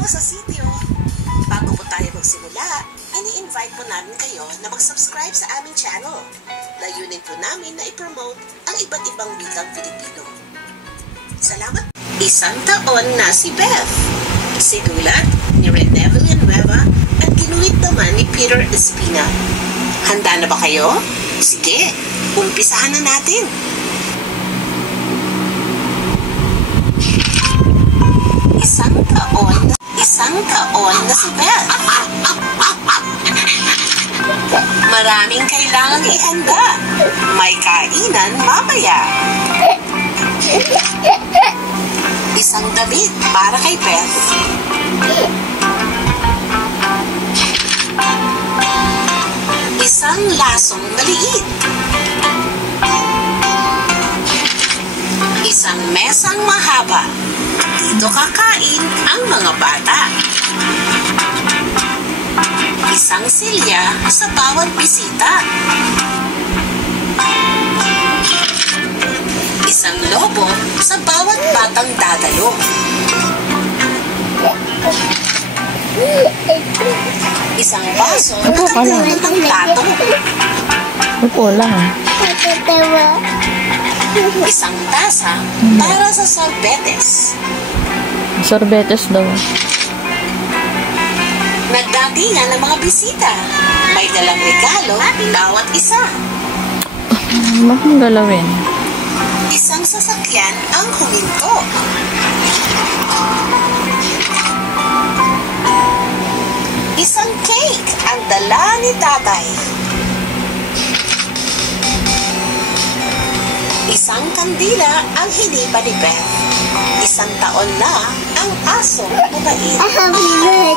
po sa sitio. Bago po tayo magsimula, ini-invite po namin kayo na mag-subscribe sa aming channel. Layunin po namin na i-promote ang iba't ibang wikang Pilipino. Salamat! Isang taon na si Beth. Sinulat ni Rene Villanueva at ginuhit naman ni Peter Espina. Handa na ba kayo? Sige, umpisahan na natin! Isang taon na si Beth. Maraming kailangang ihanda. May kainan mamaya. Isang damit para kay Beth. Isang lasong maliit. Isang mesang mahaba. Dito kakain ang mga bata. Isang silya sa bawat bisita. Isang lobo sa bawat batang dadalo. Isang baso na kagano'n ng plato. Upo lang. Isang tasa para sa sorbetes. Sorbetes daw. Nagdatingan ng mga bisita. May dalang regalo bawat isa. Ano kong galawin? Isang sasakyan ang huminto. Isang cake ang dala ni tatay. Isang kandila ang hinipa ni Beth. Isang taon na ang asong mabait. Happy birthday!